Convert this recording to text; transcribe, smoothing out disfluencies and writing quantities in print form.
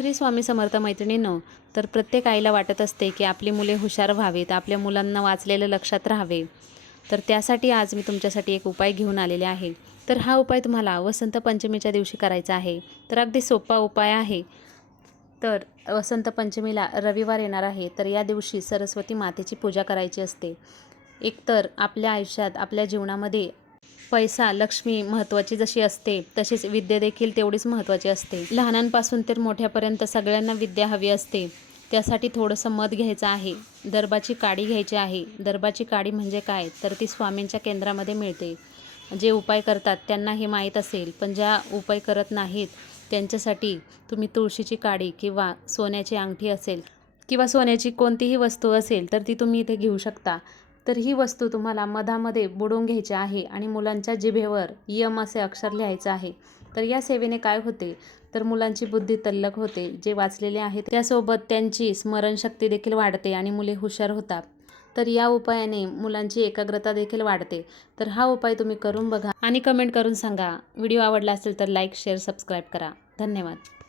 श्री स्वामी समर्थ मैत्रिणींनो, तर प्रत्येक आईला वाटत असते की आपली मुले हुशार व्हावीत, आपल्या मुलांना वाचलेलं लक्षात राहावे। तर त्यासाठी आज मी तुमच्यासाठी एक उपाय घेऊन आलेले आहे। तर हा उपाय तुम्हाला वसंत पंचमीच्या दिवशी करायचा आहे। तर अगदी सोपा उपाय आहे। तर वसंत पंचमीला रविवार येणार आहे, तर या दिवशी सरस्वती मातेची पूजा करायची असते। एकतर आपल्या आयुष्यात, आपल्या जीवनामध्ये पैसा, लक्ष्मी महत्त्वाची जशी असते, तशीच विद्या देखील तेवढीच महत्त्वाची असते। लहानांपासून तर मोठ्यापर्यंत सगळ्यांना विद्या हवी असते। त्यासाठी थोडंसं मध घ्यायचं आहे, दर्भाची काडी घ्यायची आहे। दर्भाची काडी म्हणजे काय, तर ती स्वामींच्या केंद्रामध्ये मिळते। जे उपाय करतात त्यांना हे माहीत असेल, पण ज्या उपाय करत नाहीत त्यांच्यासाठी तुम्ही तुळशीची काडी किंवा सोन्याची अंगठी असेल किंवा सोन्याची कोणतीही वस्तू असेल तर ती तुम्ही इथे घेऊ शकता। तर ही वस्तू तुम्हाला मधामध्ये बुडवून घ्यायची आहे आणि मुलांच्या जिभेवर यम असे अक्षर लिहायचं आहे। तर या सेवेने काय होते, तर मुलांची बुद्धी तल्लख होते, जे वाचलेले आहेत त्यासोबत त्यांची स्मरणशक्ती देखील वाढते आणि मुले हुशार होतात। तर या उपायाने मुलांची एकाग्रता देखील वाढते। तर हा उपाय तुम्ही करून बघा आणि कमेंट करून सांगा। व्हिडिओ आवडला असेल तर लाईक, शेअर, सबस्क्राईब करा। धन्यवाद।